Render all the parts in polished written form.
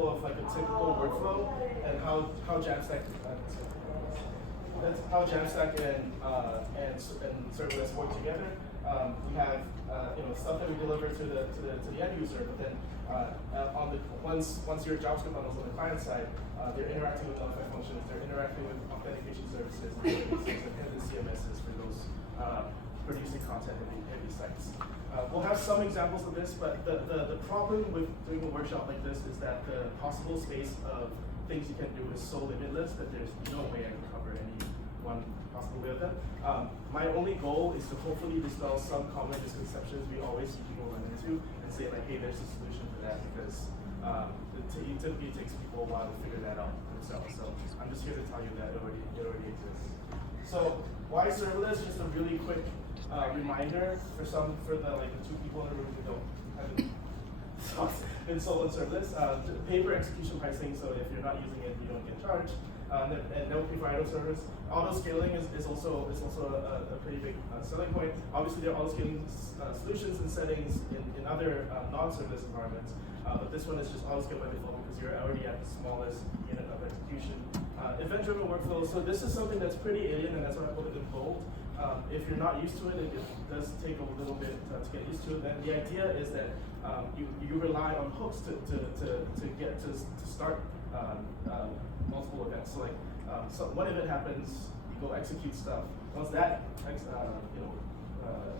example of like a typical workflow and how Jamstack and serverless work together. We have stuff that we deliver to the end user, but then once your JavaScript bundles on the client side, they're interacting with notify functions, they're interacting with authentication services, and the CMSs for those producing content in these sites. We'll have some examples of this, but the problem with doing a workshop like this is that the possible space of things you can do is so limitless that there's no way I can cover any one possible way of them. My only goal is to hopefully dispel some common misconceptions we always see people run into and say like, hey, there's a solution for that, because it typically takes people a while to figure that out themselves. So I'm just here to tell you that it already exists. So why serverless? Just a really quick reminder for the two people in the room who haven't been sold on serverless. Pay-per execution pricing, so if you're not using it, you don't get charged. And no pay for idle service. Auto scaling is also a pretty big selling point. Obviously, there are auto scaling solutions and settings in other non-serverless environments, but this one is just auto scale by default because you're already at the smallest unit of execution. Event-driven workflows. So this is something that's pretty alien, and that's why I put it in bold. If you're not used to it, it does take a little bit to get used to it. And the idea is that you rely on hooks to start multiple events. So like, so one event happens, you go execute stuff. Once that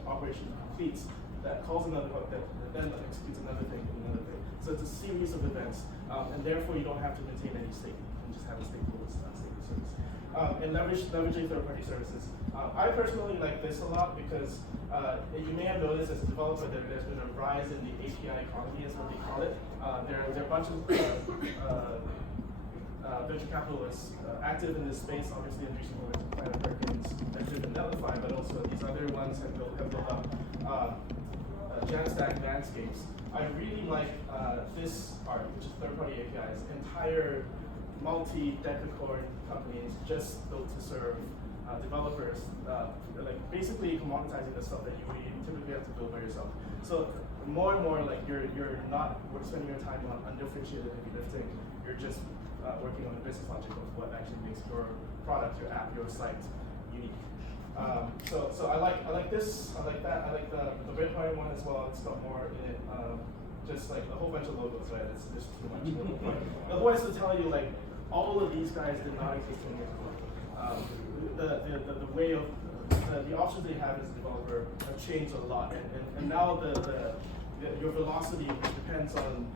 operation completes, that calls another hook that then executes another thing and another thing. So it's a series of events, and therefore you don't have to maintain any state. You can just have a stateful service. And leveraging third-party services. I personally like this a lot because you may have noticed as a developer that there's been a rise in the API economy, is what they call it. There are a bunch of venture capitalists active in this space. Obviously, in recent moments, Planet Perkins, active in Netlify, but also these other ones have built up Jamstack landscapes. I really like this part, which is third-party APIs. Entire multi-decacorn companies just built to serve developers, like basically commoditizing the stuff that you typically have to build by yourself. So more and more, like you're not spending your time on undifferentiated heavy lifting. You're just working on the business logic of what actually makes your product, your app, your site unique. So I like this. I like that. I like the breadparty one as well. It's got more in it. Just like a whole bunch of logos, right? It's just too much. Otherwise, to tell you, like all of these guys did not exist 10 years ago. The way of the options they have as a developer have changed a lot, and now your velocity depends on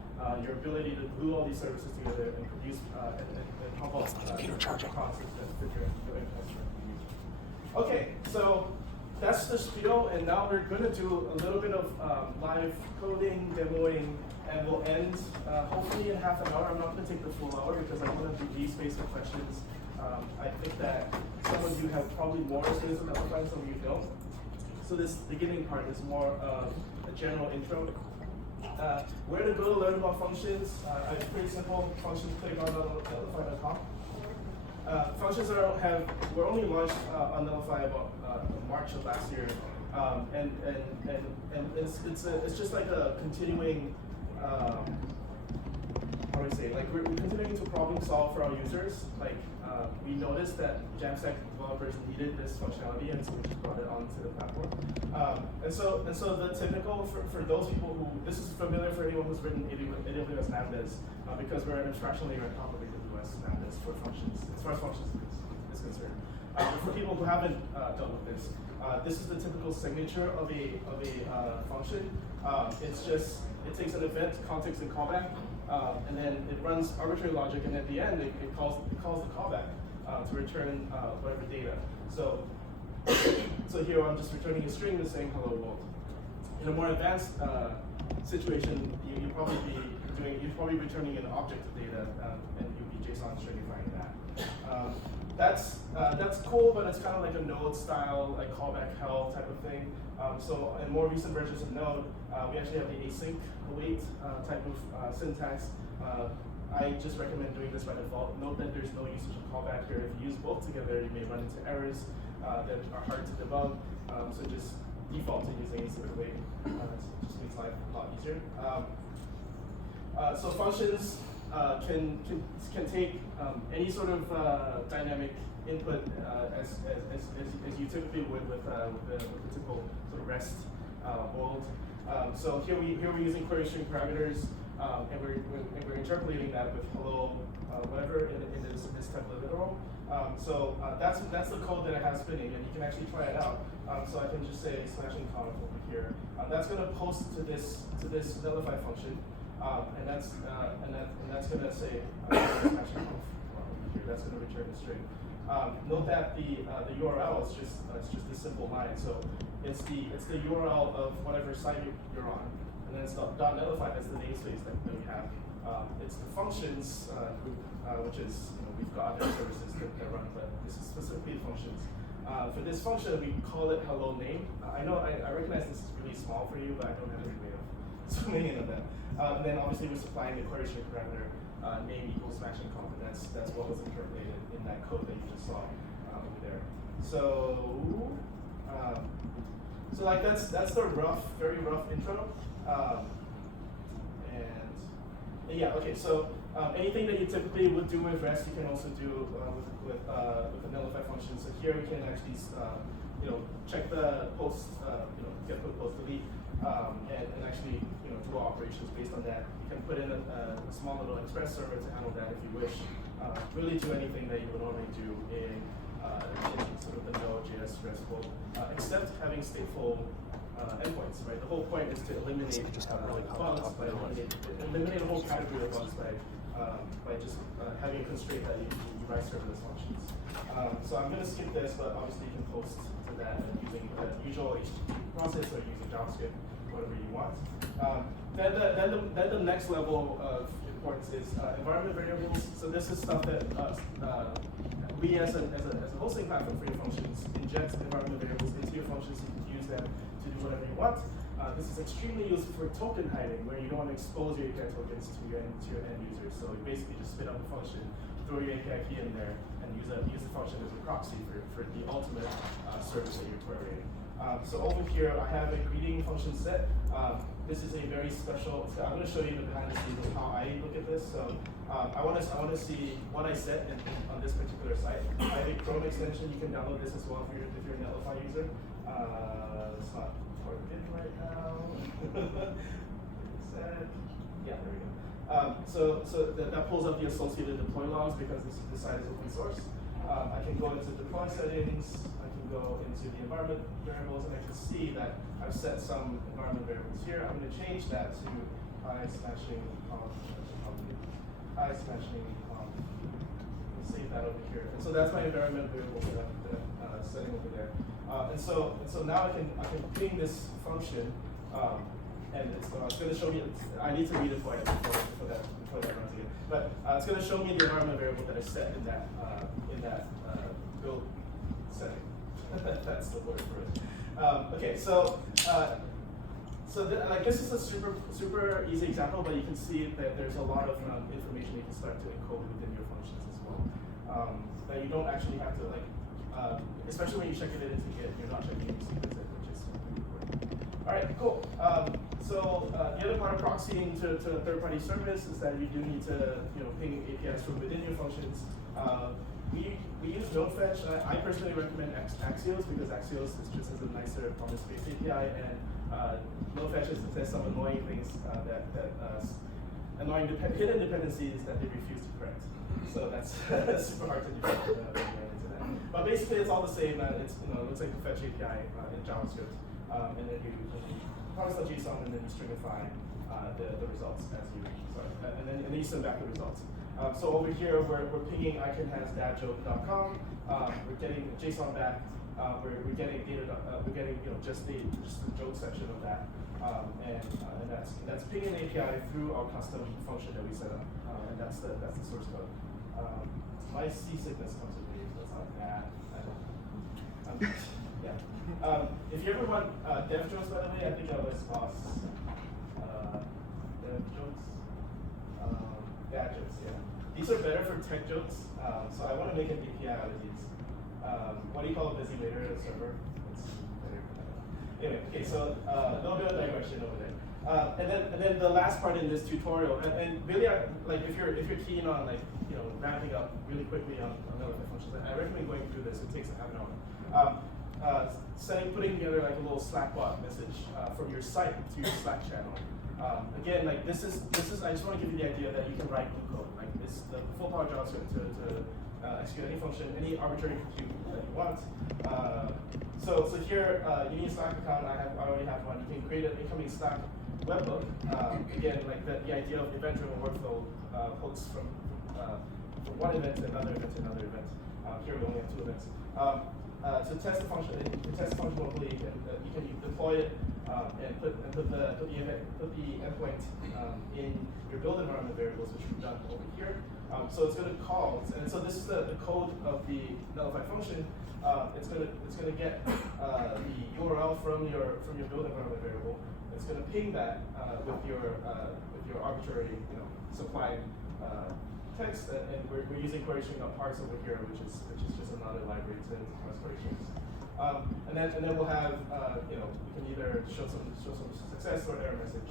your ability to glue all these services together and produce and pump out computer charging concepts that fit your end customer. Okay, so that's the spiel, and now we're going to do a little bit of live coding, demoing, and we'll end hopefully in half an hour. I'm not going to take the full hour because I want to leave space for questions. I think that some of you have probably more experience with Netlify, some of you don't. So this beginning part is more of a general intro. Where to go to learn about functions? It's pretty simple. Functions, click on Netlify.com. Functions were only launched on Netlify about March of last year, and it's just like a continuing. How do I say? Like we're continuing to problem solve for our users. Like we noticed that Jamstack developers needed this functionality, and so we just brought it onto the platform. And so the typical for those people who this is familiar for anyone who's written AWS Lambdas, because we're an abstraction layer on top of AWS Lambdas for functions, as far as functions is concerned. For people who haven't dealt with this, this is the typical signature of a function. It takes an event, context, and callback, and then it runs arbitrary logic, and at the end it calls the callback to return whatever data. So here I'm just returning a string that's saying hello world. In a more advanced situation, you'd probably be returning an object of data, and you'd be JSON stringifying that. That's cool, but it's kind of like a Node style, like callback hell type of thing. So in more recent versions of Node, we actually have the async await type of syntax. I just recommend doing this by default. Note that there's no usage of callback here. If you use both together, you may run into errors that are hard to debug. So just default to using async await. It just makes life a lot easier. So functions, can take any sort of dynamic input as you typically would with the typical sort of REST world. So here we're using query string parameters, and we're interpolating that with hello whatever in this type of literal. So that's the code that it has spinning, and you can actually try it out. So I can just say SmashingConf over here. That's going to post to this nullify function, and that's going to say SmashingConf over here. That's going to return the string. Note that the URL is just a simple line. So it's the URL of whatever site you're on, and then it's .nullify. That's the namespace that we have. It's the functions group, which is we've got other services that run, but this is specifically functions. For this function, we call it hello name. I know I recognize this is really small for you, but I don't have any way of so many of them. And then obviously we're supplying the query string parameter name equals SmashingConf, and that's what was interpolated in that code that you just saw over there. So like that's the very rough intro. And yeah, okay. So anything that you typically would do with REST, you can also do with a nullify function. So here we can actually check the post, get put post delete, and actually do operations based on that. You can put in a small little express server to handle that if you wish. Really do anything that you would normally do in sort of the Node.js REST world, except having stateful endpoints, right? The whole point is to eliminate bugs, eliminate a whole category of bugs by just having a constraint that you write serverless functions. So I'm going to skip this, but obviously you can post to that using the usual HTTP process or using JavaScript, whatever you want. Then the next level of importance is environment variables. So this is stuff that we as a hosting platform for your functions inject environment variables into your functions. You can use them to do whatever you want. This is extremely useful for token hiding, where you don't want to expose your API tokens to your end users. So you basically just spit up a function, throw your API key in there, and use the function as a proxy for the ultimate service that you're querying. So over here, I have a greeting function set. This is a very special. So I'm going to show you the behind the scenes of how I look at this. So I want to see what I set on this particular site. I have a Chrome extension. You can download this as well if you're a Netlify user. It's not plugged in right now. Yeah, there we go. So that pulls up the associated deploy logs because this site is open source. I can go into deploy settings. I can go into the environment variables, and I can see that I've set some environment variables here. I'm going to change that to SmashingConf. Save that over here. And so that's my environment variable that I'm setting over there. And so now I can ping this function, and it's going to show me. I need to redeploy it before that runs again. But it's going to show me the environment variable that I set in that build setting. That's the word for it. Okay, so this is a super easy example, but you can see that there's a lot of information you can start to encode within your functions as well. That you don't actually have to especially when you check it into Git, you're not checking it, which is really important. All right, cool. So the other part of proxying to a third-party service is that you do need to ping APIs from within your functions. We use NodeFetch. I personally recommend Axios because Axios just has a nicer promise-based API, and NodeFetch has some annoying things annoying hidden dependencies that they refuse to correct. So that's super hard to do into that. But basically, it's all the same. It looks like the fetch API in JavaScript, and then you promise.json, and then you stringify the results as you and then you send back the results. So over here, we're pinging iconhas.joke.com. We're getting JSON back. We're getting data. We're getting just the joke section of that, and that's pinging API through our custom function that we set up, and that's the source code. My seasickness comes with me, so it's not bad. Yeah. If you ever want dev jokes, by the way, I think I was boss. Dev jokes. Bad jokes, yeah. These are better for tech jokes, so I want to make an API out of these. What do you call a busy waiter at a server? Anyway, okay, so a little bit of digression over there. And then the last part in this tutorial, and really, like if you're keen on like ramping up really quickly on notify functions, I recommend going through this. It takes half an hour. Putting together like a little Slack bot message from your site to your Slack channel. Again, like this is I just want to give you the idea that you can write new code. Like this, the full power JavaScript to execute any function, any arbitrary compute that you want. So here you need a Slack account. I already have one. You can create an incoming Slack webhook. Again, like the idea of event-driven workflow hooks from one event to another event to another event. Here we only have 2 events. To test the function, locally, you can deploy it and put the endpoint in your build environment variables, which we've done over here. So it's going to call, and so this is the code of the nullify function. It's going to get the URL from your build environment variable. It's going to ping that with your arbitrary supplied text, and we're using query string parts over here, which is just another library to parse query strings. And then we'll have we can either show some success or error message.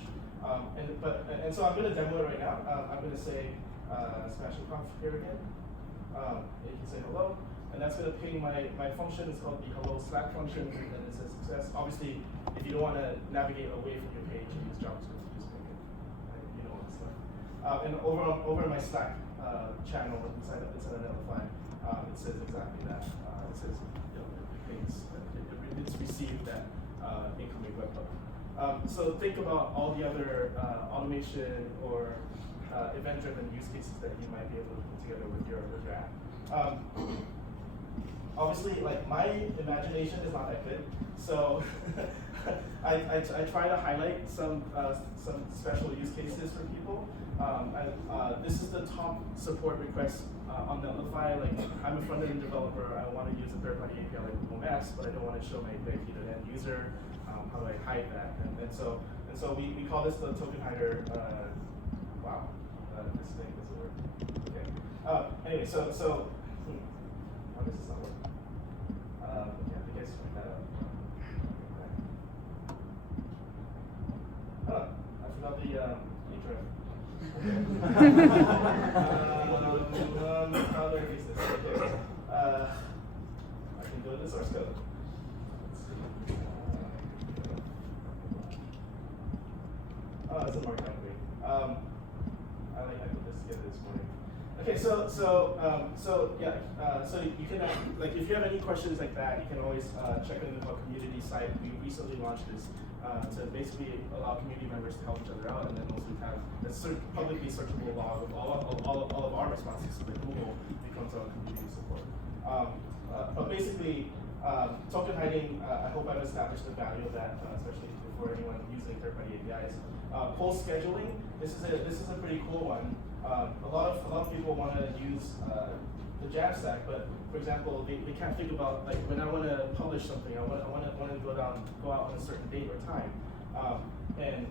And so I'm going to demo it right now. I'm going to say SmashingConf here again. You can say hello, and that's going to ping my function. It's called the hello Slack function, and then it says success. Obviously, if you don't want to navigate away from your page, you use JavaScript to just ping it. You know all this stuff. And over my Slack channel inside of Netlify, it says exactly that. It says it's received that incoming webhook. So think about all the other automation or event-driven use cases that you might be able to put together with your app. Obviously, like my imagination is not that good, so I try to highlight some special use cases for people. This is the top support request on Netlify. Like I'm a front-end developer. I want to use a third-party API like Google Maps, but I don't want to show my ID to the end user. How do I hide that? And so we call this the token hider. Wow, this thing doesn't work. Okay. Anyway, so how does this not work? Okay, I think I screwed that up. Oh, I forgot the intro. How do I fix this? Okay. I can do it in source code. Oh, it's a markdown way. I put this together this morning. Okay, so you can like if you have any questions like that, you can always check on the community site. We recently launched this to basically allow community members to help each other out, and then also have a publicly searchable log of all of our responses, so that Google becomes our community support. But basically, token hiding, I hope I've established the value of that, especially for anyone using third-party APIs. Post scheduling, this is a pretty cool one. A lot of people want to use the Jamstack, but for example, they can't think about like when I want to publish something, I want to go out on a certain date or time, and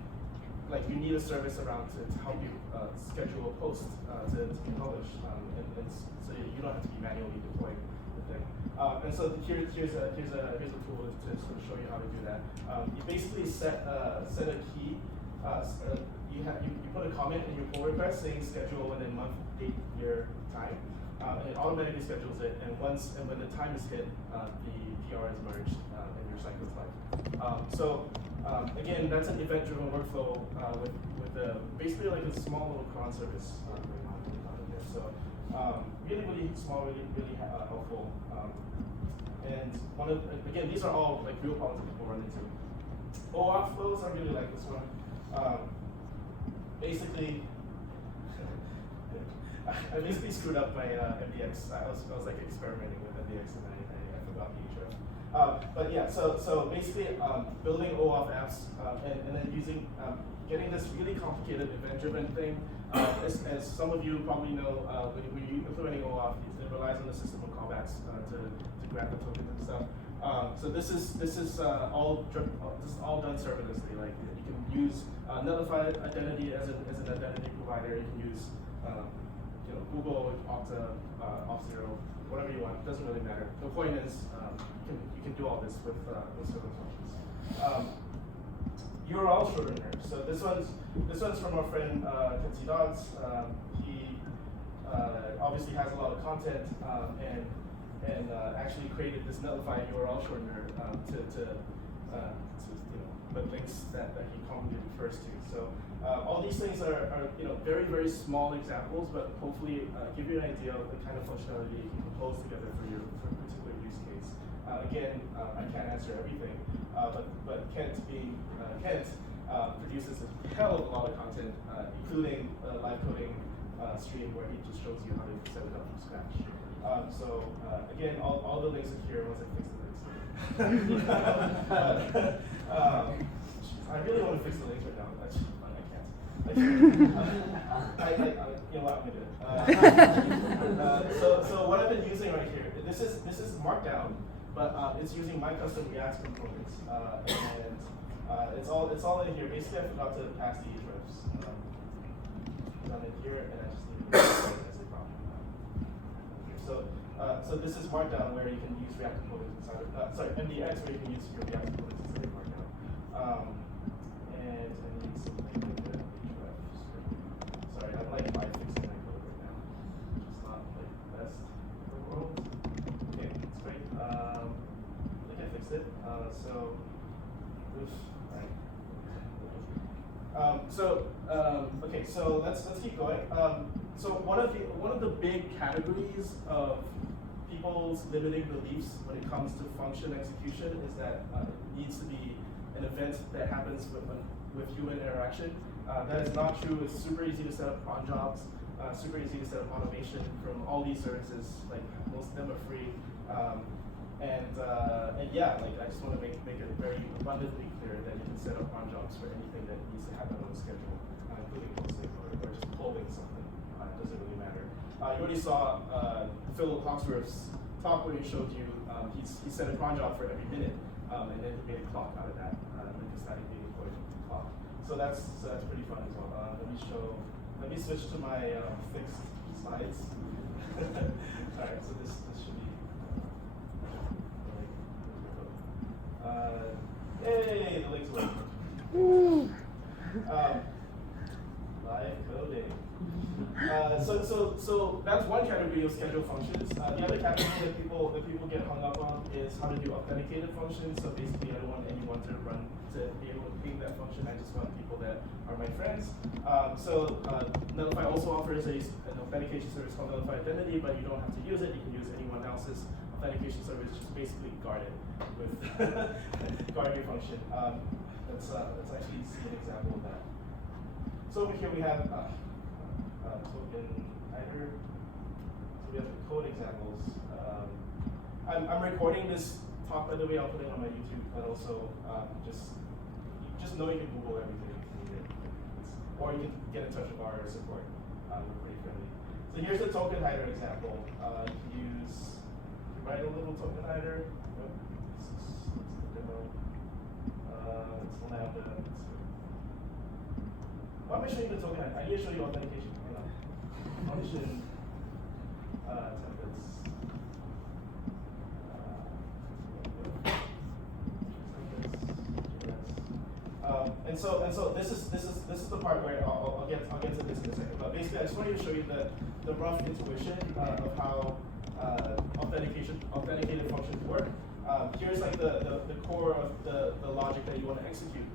like you need a service around to help you schedule a post to be published, and so you don't have to be manually deploying the thing. And so here's a tool to sort of show you how to do that. You basically set a key. You put a comment in your pull request saying schedule within month, date, year, time, and it automatically schedules it. And when the time is hit, the PR is merged and your site goes live. Again, that's an event-driven workflow with basically like a small little cron service going on in there. So really small, really helpful. And again, these are all like real problems that people run into. OAuth flows, I really like this one. Basically, I basically screwed up my MDX. I was like experimenting with MDX and I forgot the intro. But yeah, so basically building OAuth apps and then getting this really complicated event-driven thing. As some of you probably know, when you're implementing OAuth, it relies on the system of callbacks to grab the tokens and stuff. So this is all done serverlessly. Like you can use Netlify identity as an identity provider. You can use Google, Okta, Auth0, whatever you want. It doesn't really matter. The point is you can do all this with serverless functions. URL shortener. So this one's from our friend Kenzie Dodds. He obviously has a lot of content and actually created this nullified URL shortener to put links that he commonly refers to. So all these things are very, very small examples, but hopefully give you an idea of the kind of functionality you can compose together for a particular use case. Again, I can't answer everything, but Kent being Kent produces a hell of a lot of content, including a live coding stream where he just shows you how to set it up from scratch. Again, all the links are here once I fix the links. I really want to fix the links right now. Actually, I can't. You know what? I'm gonna do it. So what I've been using right here, this is Markdown, but it's using my custom React components, and it's all in here. Basically, I forgot to pass the hrefs. I'm in here, and I just need to as a problem. So this is Markdown where you can use React components inside of MDX where you can use your React components inside of Markdown. And I need something like the href. Sorry, I'm like fixing my code right now. It's not like the best in the world. Okay, that's great. I think I fixed it. Okay, so let's keep going. So one of the big categories of people's limiting beliefs when it comes to function execution is that it needs to be an event that happens with human interaction. That is not true. It's super easy to set up cron jobs, super easy to set up automation from all these services. Like most of them are free. And yeah, like I just want to make it very abundantly clear that you can set up cron jobs for anything that needs to happen on the schedule, including posting or just polling something. It doesn't really matter. You already saw Phil Hawksworth's talk where he showed you he set a cron job for every minute, and then he made a clock out of that, like a statically deployed clock. So that's pretty fun as well. Let me switch to my fixed slides. All right, so this should be. Hey, the links work. Live coding. So that's one category of schedule functions. The other category that people get hung up on is how to do authenticated functions. So basically, I don't want anyone to be able to ping that function. I just want people that are my friends. Nullify also offers an authentication service called Nullify Identity, but you don't have to use it. You can use anyone else's authentication service. Just basically guard it with guard your function. Let's actually see an example of that. So over here we have token header. So we have the code examples. I'm recording this talk, by the way. I'll put it on my YouTube, but also just know you can Google everything if you need it. Or you can get in touch with our support. We're pretty friendly. So here's the token header example. You write a little token header. This is the demo. It's lambda. Why am I showing the token header? I need to show you authentication. Hang on. Function templates. And so this is the part where I'll get to this in a second. But basically, I just wanted to show you the rough intuition of how authenticated functions work. Here's like the core of the logic that you want to execute.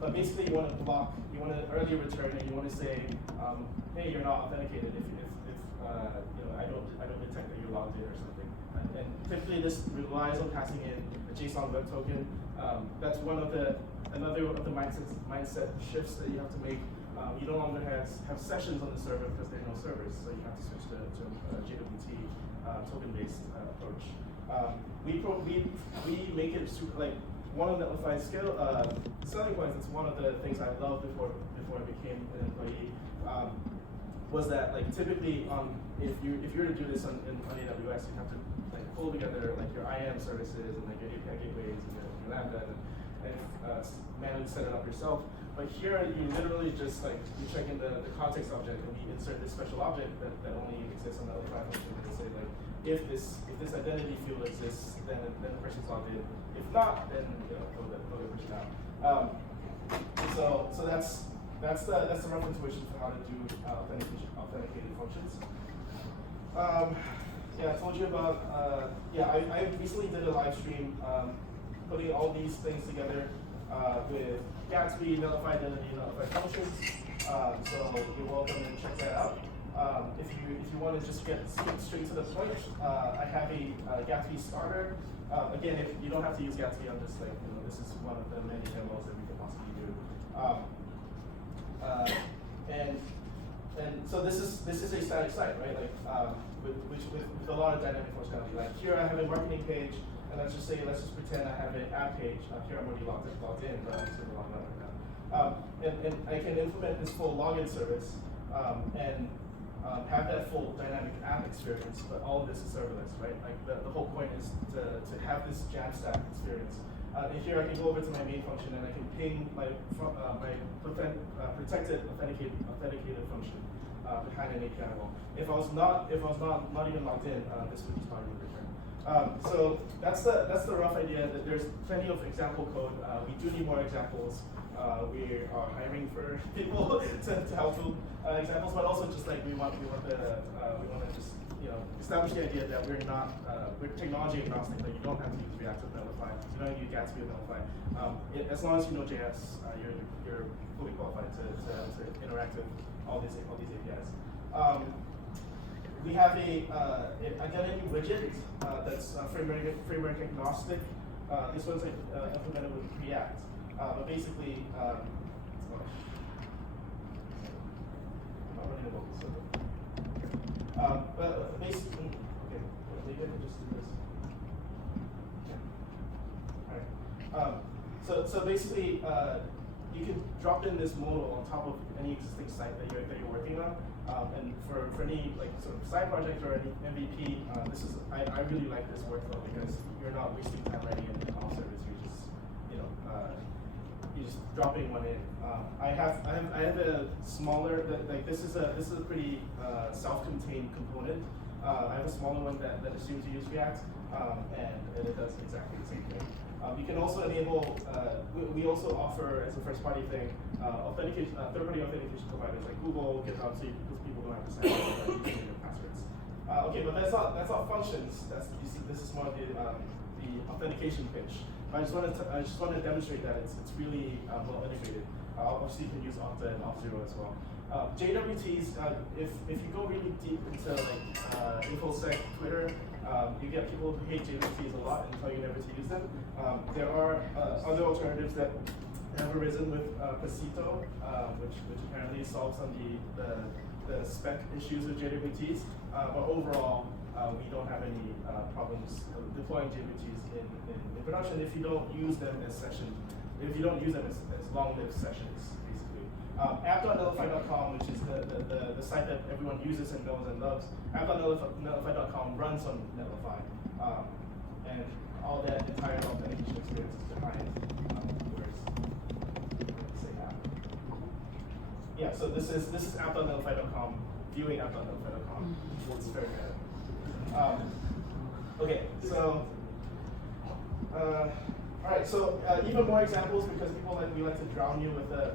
But basically, you want to block, you want to early return, and you want to say, hey, you're not authenticated if I don't detect that you're logged in or something. And typically, this relies on passing in a JSON web token. That's another of the mindset shifts that you have to make. You no longer have sessions on the server because there are no servers, so you have to switch to JWT token-based approach. We make it super, like, one of the Nullify's selling points. It's one of the things I loved before I became an employee. Was that, like, typically if you were to do this on AWS, you have to like pull together like your IAM services and like your API gateways and your Lambda and manually set it up yourself. But here you literally just like you check in the context object and we insert this special object that only exists on the Nullify function to say like if this identity field exists, then the person's logged in. If not, then throw the person out. So that's the rough intuition for how to do authenticated functions. Yeah, I told you about. I recently did a live stream putting all these things together with Gatsby, Nullify Identity, Nullify Functions. So you're welcome to check that out. If you want to just get straight to the point, I have a Gatsby starter. Again, if you don't have to use Gatsby, I'm just like, this is one of the many demos that we can possibly do. And so this is a static site, right? Like with a lot of dynamic functionality. Like here I have a marketing page, and let's just pretend I have an app page. Here I'm already logged in, but I'm still logged out right now. And I can implement this full login service and have that full dynamic app experience, but all of this is serverless, right? Like the whole point is to have this Jamstack experience. And here I can go over to my main function and I can ping my protected authenticated function behind an API wall. If I was not even logged in, this would just probably return. So that's the rough idea. That there's plenty of example code. We do need more examples. We are hiring for people to help build examples, but also just like we want to just establish the idea that we're technology agnostic. That you don't have to use React to Nullify. You don't need Gatsby to Nullify. As long as you know JS, you're fully qualified to interact with all these APIs. We have a identity widget that's framework agnostic. This one's implemented with React. But basically, I'm not running a local server. But basically, okay, leave it and just do this. Okay. All right. So basically, you can drop in this modal on top of any existing site that you're working on. And for any like sort of side project or any MVP, I really like this workflow because you're not wasting time writing in the conf service. You're just dropping one in. I have a smaller this is a pretty self-contained component. I have a smaller one that assumes you use React, and it does exactly the same thing. You can also enable. We also offer as a first-party thing authentication, third-party authentication providers like Google, GitHub, so because people don't have to sign up using their passwords. Okay, but that's not functions. This is more of the authentication pitch. I just want to demonstrate that it's really well integrated. Obviously, you can use Okta and Auth0 as well. JWTs, if you go really deep into like InfoSec Twitter, you get people who hate JWTs a lot and tell you never to use them. There are other alternatives that have arisen with Pasito, which apparently solves some of the spec issues with JWTs. But overall, we don't have any problems deploying JWTs in production if you don't use them as long-lived sessions, basically. App.nullify.com, which is the site that everyone uses and knows and loves, app.nullify.com runs on Nullify, and all that entire authentication experience is behind Yeah, so this is app.nullify.com, viewing app.nullify.com. It's very good. Okay, so all right, so even more examples because we like to drown you with the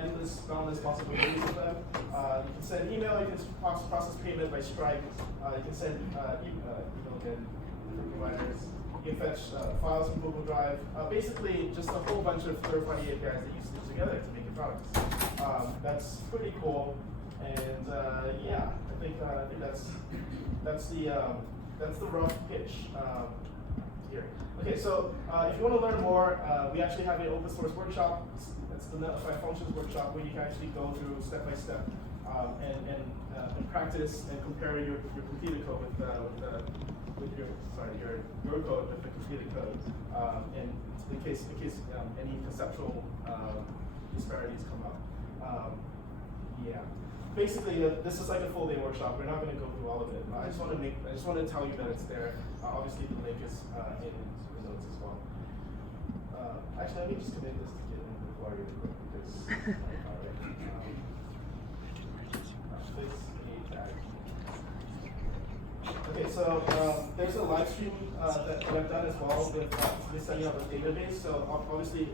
endless, boundless possibilities of them. You can send email, you can process payment by Stripe, you can send email again, different providers. You can fetch files from Google Drive. Basically, just a whole bunch of third-party APIs that you stitch together to make your products. That's pretty cool, and yeah, I think that's the rough pitch here. Okay, so if you want to learn more, we actually have an open source workshop. It's the Nullify Functions workshop where you can actually go through step by step and practice and compare your completed code with your code with the completed code, and in case any conceptual disparities come up. Yeah. Basically, this is like a full day workshop. We're not going to go through all of it. I just want to tell you that it's there. Obviously, the link is in the notes as well. Actually, let me just commit this to Git before I really quick because Okay, so there's a live stream that I've done as well with setting up a database. So obviously,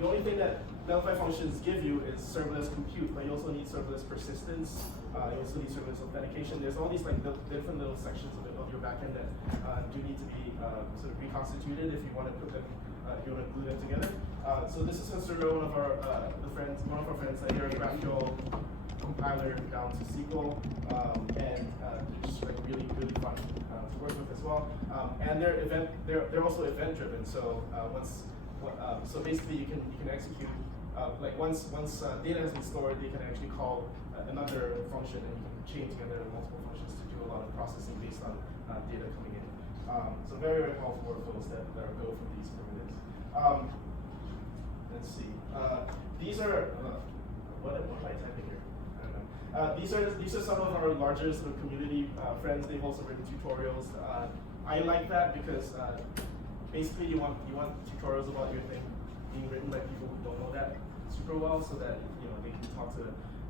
The only thing that Netlify functions give you is serverless compute, but you also need serverless persistence. You also need serverless authentication. There's all these like different little sections of your backend that do need to be sort of reconstituted if you want to put them, if you want to glue them together. So this is considered one of our friends that here at GraphQL compiler down to SQL, and just like really fun to work with as well. And they're also event driven. So so basically you can execute like once data has been stored, you can actually call another function, and you can chain together multiple functions to do a lot of processing based on data coming in. So very powerful workflows that are built from these primitives. Let's see. These are what am I typing here? I don't know. These are some of our larger sort of community friends. They've also written tutorials. I like that because basically you want tutorials about your thing being written by people who don't know that super well, so that they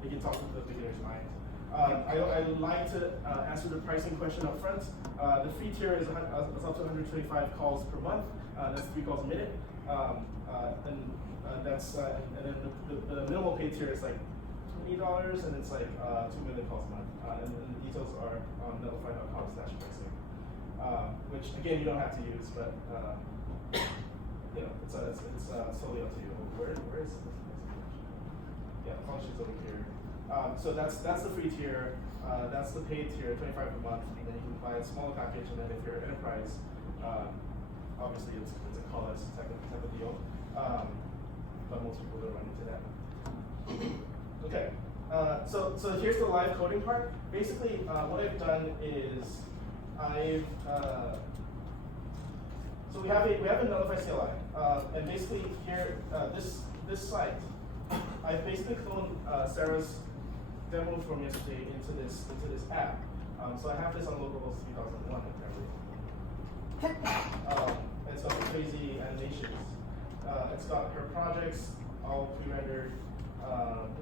can talk to the beginner's mind. I'd like to answer the pricing question up front. The free tier is up to 125 calls per month. That's 3 calls a minute. And then the minimal paid tier is like $20, and it's like 2 million calls a month. And the details are on netlify.com/pricing, which again you don't have to use, but it's totally up to you. Where is this? Yeah, functions over here. So that's the free tier. That's the paid tier, $25 per month, and then you can buy a smaller package. And then if you're enterprise, obviously it's a call-less type of deal. But most people don't run into that. Okay. So here's the live coding part. Basically, what I've done is so we have a Netlify CLI, and basically here this site, I've basically cloned Sarah's demo from yesterday into this app. So I have this on localhost 3001 apparently. It's got crazy animations. It's got her projects all pre-rendered.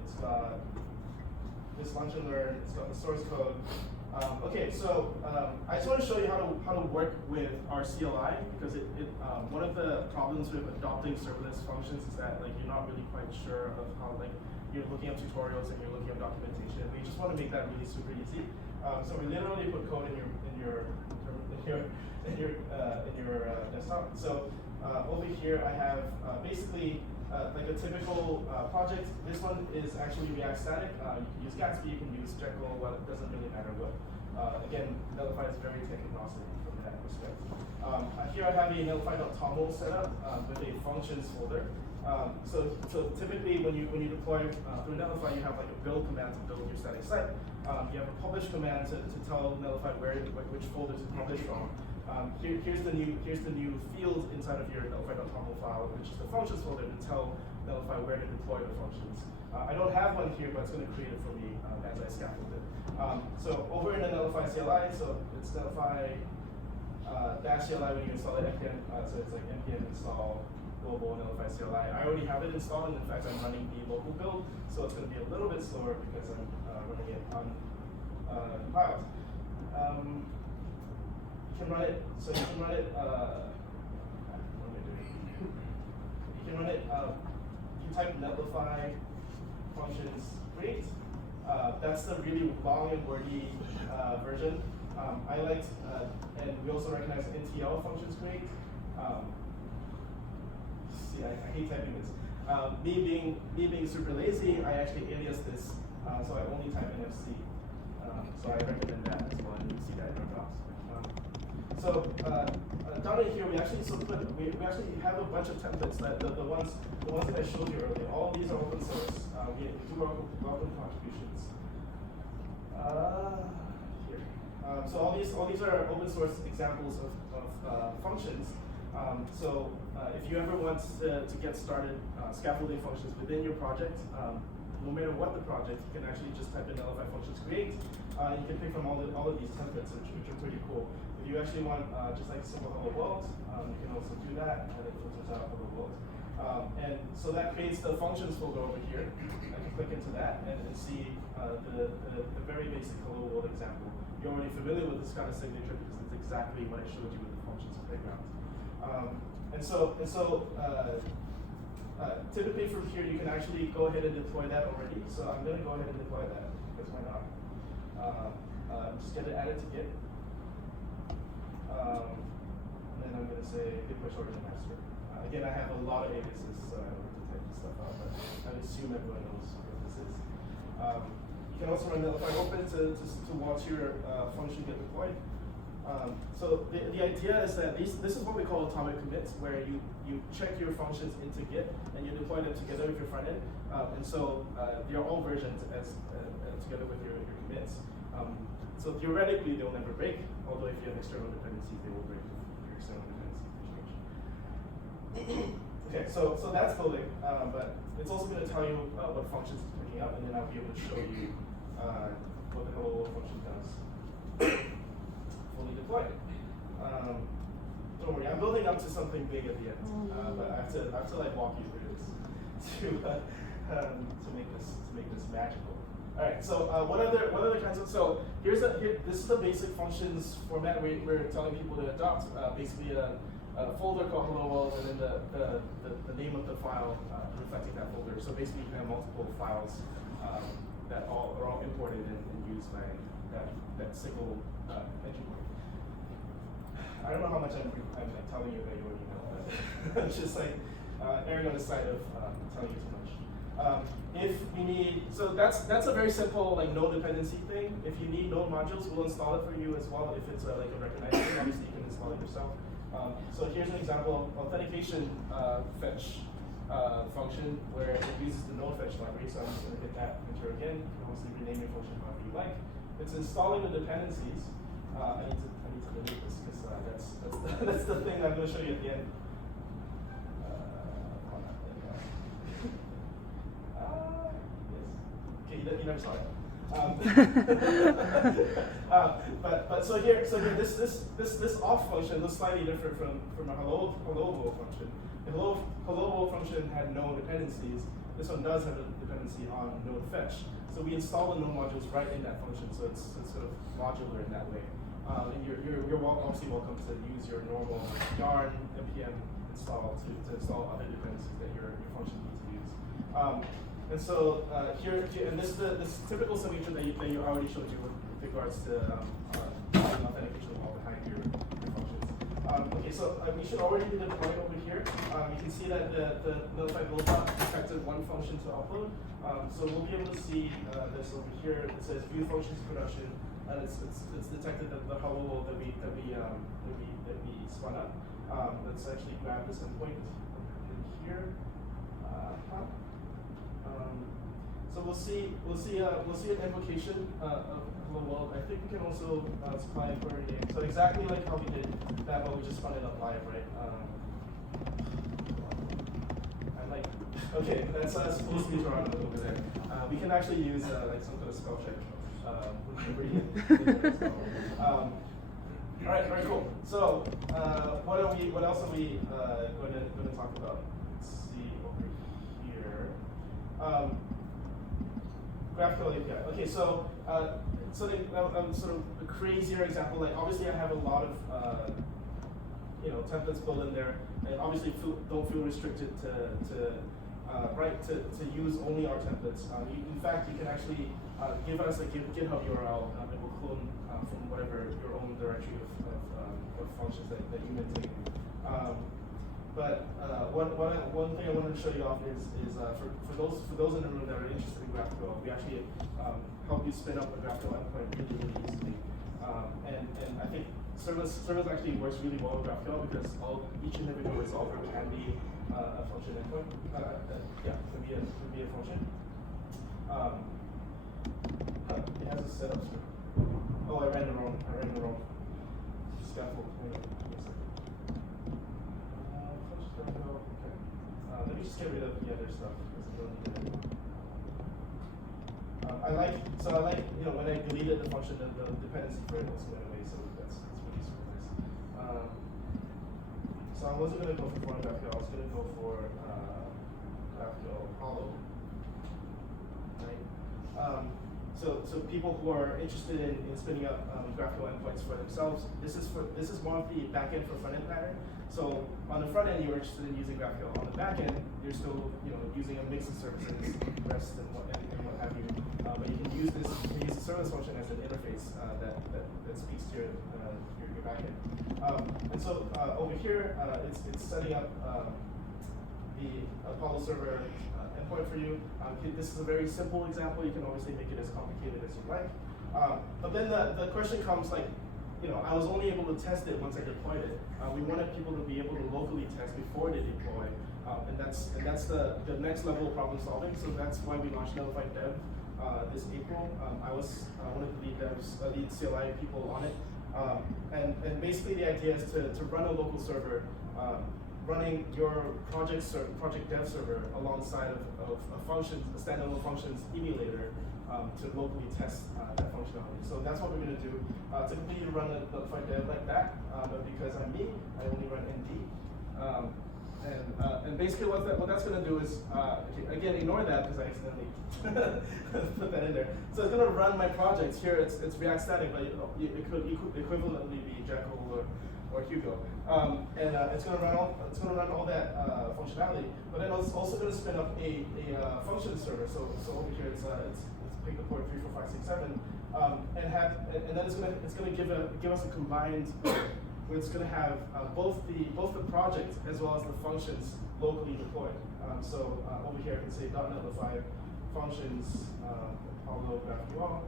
It's got this lunch and learn. It's got the source code. Okay, so I just want to show you how to work with our CLI, because one of the problems with adopting serverless functions is that like you're not really quite sure of how, like, you're looking up tutorials and you're looking up documentation. We just want to make that really super easy. So we literally put code in your desktop. So over here I have basically like a typical project. This one is actually React static. You can use Gatsby, you can use Jekyll, well, it doesn't really matter what. Again, Netlify is very tech agnostic from that perspective. Here I have a netlify.toml set up with a functions folder. So typically when you deploy through Netlify, you have like a build command to build your static site. You have a publish command to tell Netlify which folder to publish from. Here's the new field inside of your netlify.toml file, which is the functions folder, to tell Netlify where to deploy the functions. I don't have one here, but it's going to create it for me as I scaffold it. So over in the Netlify CLI, so it's Netlify -CLI when you install it, npm, so it's like npm install global Netlify CLI. I already have it installed, and in fact I'm running the local build, so it's going to be a little bit slower because I'm running it on compiled. You can run it, so you can run it, what am I doing? You can run it, you type netlify functions create. That's the really long and wordy version. I liked, and we also recognize NTL functions create. See, I hate typing this. Me being super lazy, I actually alias this, so I only type NFC. So I recommend that as well, and you can see that in our docs. So down in here, we actually have a bunch of templates that the ones that I showed you earlier. All of these are open source. We do welcome contributions. Here. So all these are open source examples of functions. So if you ever want to get started scaffolding functions within your project, no matter what the project, you can actually just type in Netlify functions create. You can pick from all of these templates, which are pretty cool. If you actually want just like simple hello world, you can also do that, and it filters out hello world. And so that creates the functions folder over here. I can click into that and see the very basic hello world example. You're already familiar with this kind of signature because it's exactly what I showed you with the functions playground. typically from here you can actually go ahead and deploy that already. So I'm going to go ahead and deploy that, because why not? Just get it added to Git. And then I'm going to say git push origin master. Again, I have a lot of aliases, so I don't have to type this stuff out, but I assume everyone knows what this is. You can also run Nullify open to watch your function get deployed. So the idea is that this is what we call atomic commits, where you check your functions into Git and you deploy them together with your front end. And so they're all versions together with your commits. So theoretically, they'll never break, although if you have external dependencies, they will break if your external dependencies change. Okay, so that's building, but it's also going to tell you what functions it's picking up, and then I'll be able to show you what the hello world function does. Fully deployed. Don't worry, I'm building up to something big at the end, but I have to like walk you through this to make this magical. All right. So what other kinds of this is the basic functions format we're telling people to adopt. Basically a folder called hello world, and then the name of the file reflecting that folder. So basically you can have multiple files that are all imported and used by that single entry point. I don't know how much I'm telling you about your email, but it's just like erring on the side of telling you too much. If you need, so that's a very simple like no dependency thing. If you need node modules, we'll install it for you as well. If it's like a recognized thing, obviously you can install it yourself. So here's an example of authentication fetch function where it uses the node fetch library. So I'm just going to hit that enter again. You can obviously rename your function however you like. It's installing the dependencies. I need to delete this because that's the thing I'm going to show you at the end. Yes. Okay, you never saw it. But so here this off function looks slightly different from a hello world function. The hello world function had no dependencies. This one does have a dependency on node fetch. So we install the node modules right in that function, so it's sort of modular in that way. And you're obviously welcome to use your normal yarn npm install to install other dependencies that your function needs to use. And so here, and this is this typical signature that you already showed you with regards to authentication wall behind your functions. Okay, so we should already be deployed over here. You can see that the notify build.up detected one function to upload. So we'll be able to see this over here. It says view functions production, and it's detected that the hello world that we spun up. Let's actually grab this endpoint in here. So we'll see an invocation of hello world. I think we can also supply a query name. So exactly like how we did that, but we just spun it up live, right? Okay, that's supposed to be Toronto over there. We can actually use like some kind of spell check. All right, cool. So what else are we going to talk about? Let's see over here. GraphQL API. Okay, so sort of a crazier example. Like obviously, I have a lot of templates built in there, and obviously don't feel restricted to use only our templates. In fact, you can actually give us a GitHub URL and we'll clone from whatever your own directory of functions that you maintain. But one thing I wanted to show you off is for those in the room that are interested in GraphQL, we actually help you spin up a GraphQL endpoint really easily. And I think serverless actually works really well with GraphQL because each individual resolver can be a function endpoint. Can be a function. It has a setup script. Oh, I ran the wrong scaffold. Okay. Let me just get rid of the other stuff because I don't need it anymore. I like when I deleted the function, the dependency for it also went away, so that's really super nice. So I wasn't going to go for foreign GraphQL, I was going to go for GraphQL Hollow. Right? So people who are interested in spinning up GraphQL endpoints for themselves, this is more of the backend for front-end pattern. So on the front end, you're interested in using GraphQL. On the back end, you're still using a mix of services, REST and what have you. But you can use this. You can use the serverless function as an interface that speaks to your back end. And so over here, it's setting up the Apollo server endpoint for you. This is a very simple example. You can obviously make it as complicated as you like. But then the question comes like, I was only able to test it once I deployed it. We wanted people to be able to locally test before they deploy, and that's the next level of problem solving. So that's why we launched Notified Dev this April. I was one of the lead CLI people on it, and basically the idea is to run a local server, running your project dev server alongside of a standalone functions emulator. To locally test that functionality. So that's what we're going to do. Typically, you run a Notified Dev like that, but because I'm me, I only run ND. And basically, what that's going to do is, again, ignore that because I accidentally put that in there. So it's going to run my projects here. It's React static, but it could equivalently be Jekyll or Hugo, and it's going to run all that functionality. But then it's also going to spin up a function server. So over here, it's pick the port 3, 4, 5, 6, 7, and then it's gonna give us a combined. It's gonna have both the project as well as the functions locally deployed. So over here I can say .NET functions Apollo GraphQL,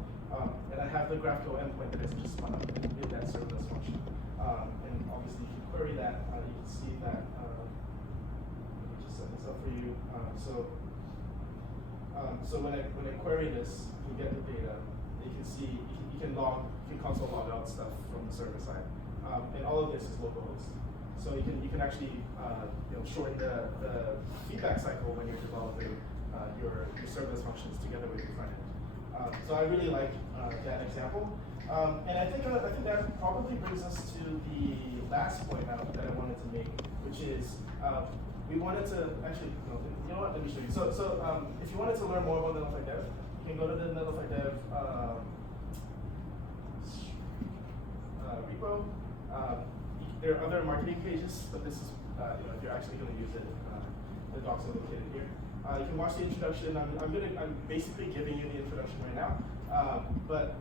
and I have the GraphQL endpoint that is just spun up in that serverless function. And obviously, if you query that, you can see that. Let me just set this up for you. So when I query this, you get the data. You can see you can console log out stuff from the server side, and all of this is localhost. So you can actually shorten the feedback cycle when you're developing your serverless functions together with your front end. So I really like that example, and I think that probably brings us to the last point that I wanted to make, which is. We wanted to actually, you know what? Let me show you. So if you wanted to learn more about Notified Dev, you can go to the Notified Dev repo. There are other marketing pages, but this is, if you're actually going to use it, the docs are located here. You can watch the introduction. I'm basically giving you the introduction right now. But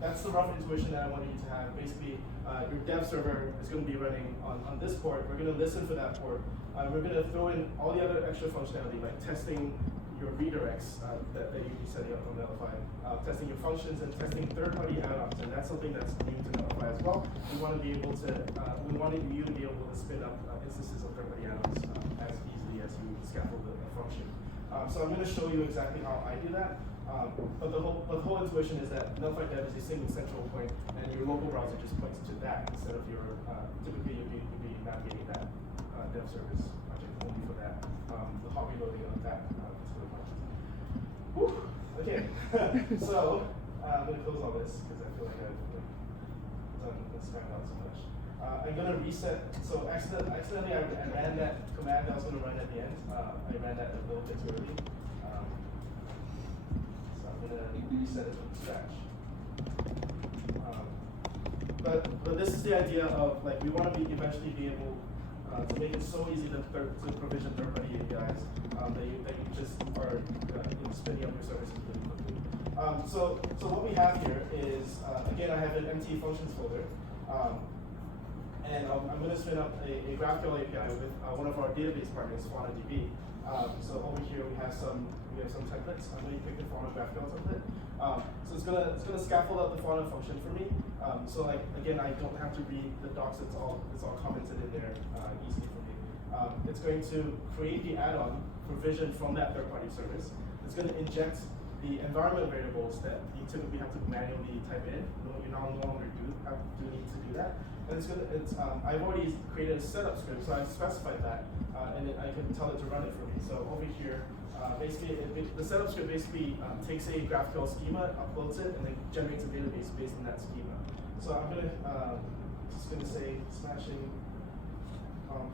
that's the rough intuition that I wanted you to have. Basically, your dev server is going to be running on this port. We're going to listen for that port. We're going to throw in all the other extra functionality, like testing your redirects that you'd be setting up on Netlify, testing your functions, and testing third-party add-ons. And that's something that's new to Netlify as well. We want to be able to, we wanted you to be able to spin up instances of third-party add-ons as easily as you scaffold a function. So I'm going to show you exactly how I do that. But the whole intuition is that Notified Dev is a single central point, and your local browser just points to that instead of your typically you'd be navigating that dev service project only for that. The hot reloading of that particular project. Whew. Okay, so I'm going to close all this because I feel like I've done this time out so much. I'm going to reset. So accidentally I ran that command that I was going to run at the end. I ran that a little bit too early. So I'm going to reset it from scratch. But this is the idea of like we want to eventually be able to make it so easy to provision third-party APIs that you just are spinning up your services really quickly. So what we have here is again I have an empty functions folder, and I'm going to spin up a GraphQL API with one of our database partners, FaunaDB. So over here we have some templates. I'm going to pick the Fauna GraphQL template. So it's gonna scaffold up the Fauna function for me. So like again, I don't have to read the docs. It's all commented in there easily for me. It's going to create the add-on provision from that third-party service. It's going to inject the environment variables that you typically have to manually type in. You no longer do need to do that. And I've already created a setup script, so I've specified that, and then I can tell it to run it for me. So over here, basically, the setup script basically takes a GraphQL schema, uploads it, and then generates a database based on that schema. So I'm just gonna say SmashingConf.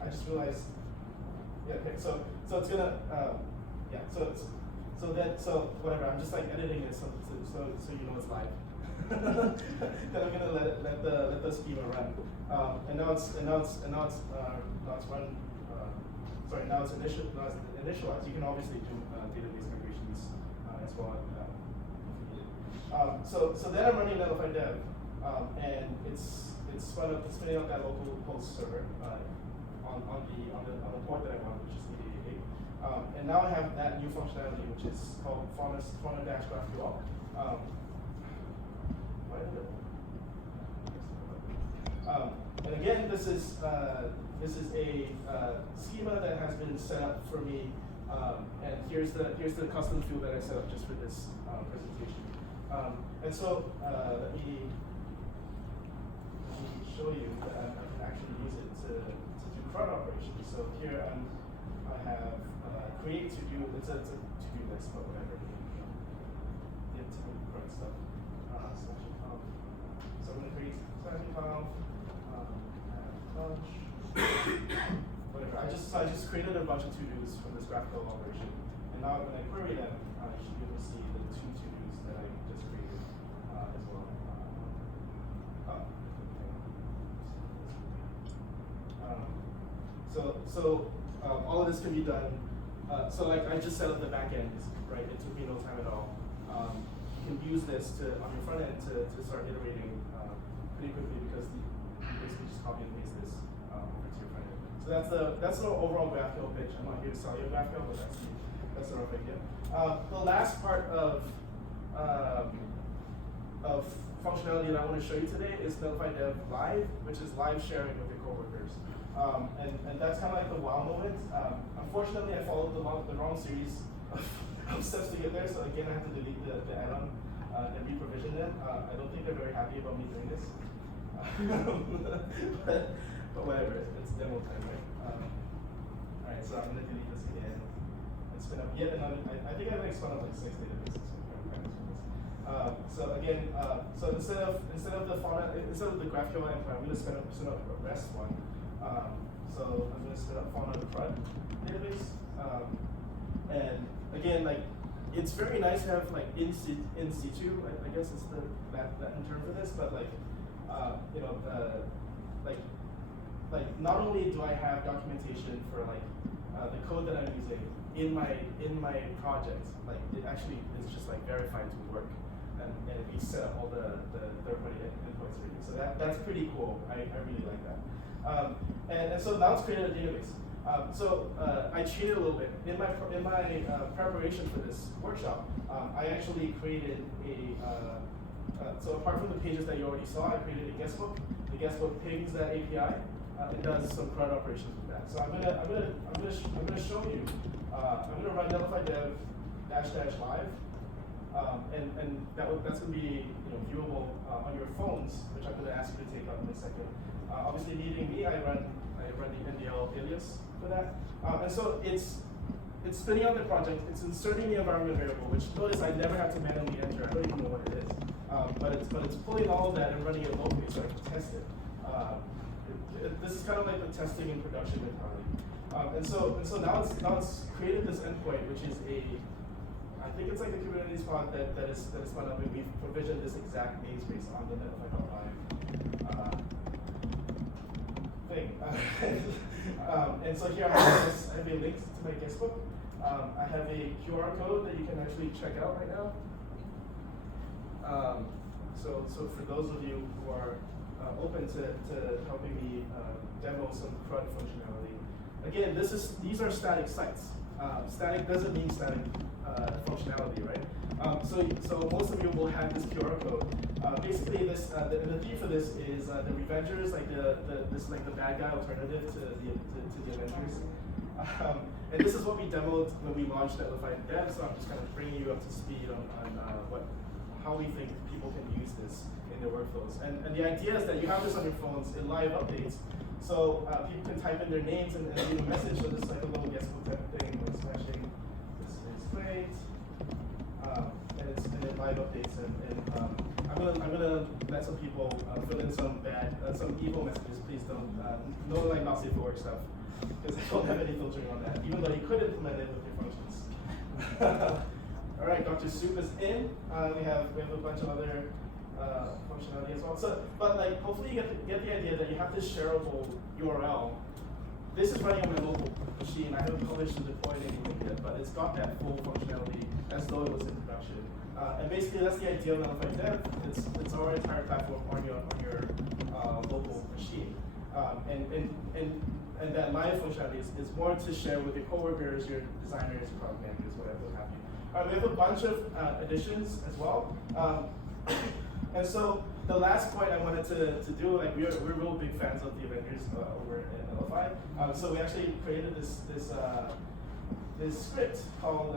I just realized, yeah, okay, so it's gonna, So whatever. I'm just like editing it so you know it's live. Then I'm gonna let the schema run. And now it's run. Sorry, now it's initialized. You can obviously do database migrations as well. So then I'm running Netlify dev, and it's spinning up that local host server on the port that I want, which is 8088. And now I have that new functionality, which is called fauna-GraphQL. And again, this is a schema that has been set up for me, and here's the custom field that I set up just for this presentation. And so let me show you that I can actually use it to do CRUD operations. So here I have create to do. It's a to-do list, but whatever. The CRUD stuff. SmashingConf. So I'm going to create SmashingConf. Whatever. I just created a bunch of to-dos from this GraphQL operation, and now when I query them, you should be able to see the two to-dos that I just created as well. So all of this can be done. So like I just set up the back end, right? It took me no time at all. You can use this on your front end to start iterating pretty quickly because you basically just copy and paste this over to your front end. So that's the overall GraphQL pitch. I'm not here to sell you GraphQL, but that's the rough idea. The last part of functionality that I want to show you today is Netlify Dev Live, which is live sharing with your coworkers. And that's kind of like the wow moment. Unfortunately, I followed the wrong series of steps to get there, so again, I have to delete the add-on and reprovision it. I don't think they're very happy about me doing this. but whatever, it's demo time, right? Alright, so I'm going to delete this again and spin up yet another. I think I spun up like 6 databases. So again, so instead of the GraphQL endpoint, I'm going to spin up a REST one. So I'm going to spin up fauna CRUD database, and again, like it's very nice to have like in situ. I guess it's the Latin term for this, but like like not only do I have documentation for like the code that I'm using in my project, like it actually is just like verified to work, and we set up all the third-party endpoints for you. So that's pretty cool. I really like that. And so now it's created a database. So I cheated a little bit. In my preparation for this workshop, I actually created so apart from the pages that you already saw, I created a guestbook. The guestbook pings that API and does some CRUD operations with that. So I'm gonna show you. I'm gonna run Netlify Dev -- live, and that's gonna be viewable on your phones, which I'm gonna ask you to take up in a second. Obviously, needing me, I run the NDL alias for that, and so it's spinning out the project. It's inserting the environment variable, which notice I never have to manually enter. I don't even know what it is, but it's pulling all of that and running it locally so I can test it. This is kind of like the testing in production mentality, and so now it's created this endpoint, which is I think it's like the Kubernetes pod that is spun up, and we've provisioned this exact namespace on the Netlify.live thing. And so here I have a link to my guestbook. I have a QR code that you can actually check out right now. So for those of you who are open to helping me demo some CRUD functionality, again, these are static sites. Static doesn't mean static functionality, right? So most of you will have this QR code. Basically, the theme for this is the Revengers, like the bad guy alternative to the Avengers. And this is what we demoed when we launched Netlify Dev. So I'm just kind of bringing you up to speed on how we think people can use this in their workflows. And the idea is that you have this on your phones in live updates. So people can type in their names and leave a message. So this is like a little guestbook type of thing. Like smashing, this is great. And then live updates. And I'm gonna let some people fill in some evil messages. Please don't. No like not safe for work stuff, because I don't have any filtering on that. Even though you could implement it with your functions. All right, Dr. Soup is in. We have a bunch of other functionality as well. So, but like, hopefully you get the idea that you have this shareable URL. This is running on my local machine. I haven't published and deployed anything yet, but it's got that full functionality as though it was in production. And basically, that's the idea of Netlify Dev. It's our entire platform on your local machine. And that live functionality is more to share with your coworkers, your designers, your product managers, whatever have you. We have a bunch of additions as well. And so the last point I wanted to do, like we're real big fans of the Avengers over at Netlify. So we actually created this script called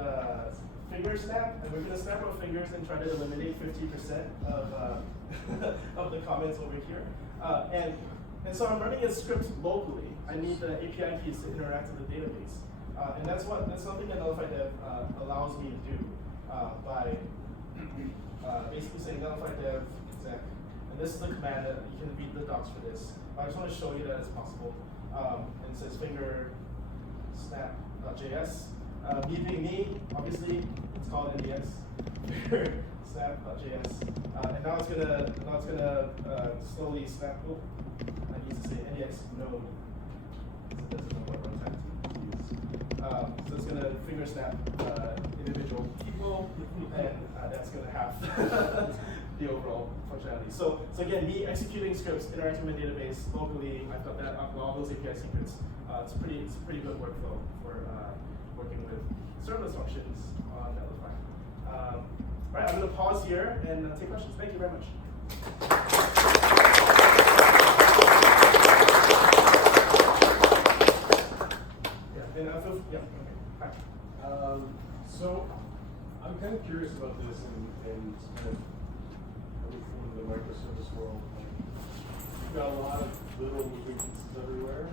Finger Snap, and we're going to snap our fingers and try to eliminate 50% of of the comments over here. And so I'm running a script locally. I need the API keys to interact with the database. And that's something that Netlify Dev allows me to do by basically saying Netlify Dev exec. And this is the command that you can read the docs for this. But I just want to show you that it's possible. And it says finger snap.js. Me being me, obviously, it's called NDX. Finger snap.js. And now it's gonna slowly snap. Oh, I need to say NDX node. It doesn't know what runtime to use. So it's gonna finger snap individual people, and that's gonna have the overall functionality. So again, me executing scripts, interacting with my database locally. I've got that up with all those API secrets. It's a pretty good workflow for working with serverless functions on Netlify. All right, I'm going to pause here and take questions. Thank you very much. Yeah, and okay. Hi. So I'm kind of curious about this and kind of coming from the microservice world. You've got a lot of little moving pieces everywhere.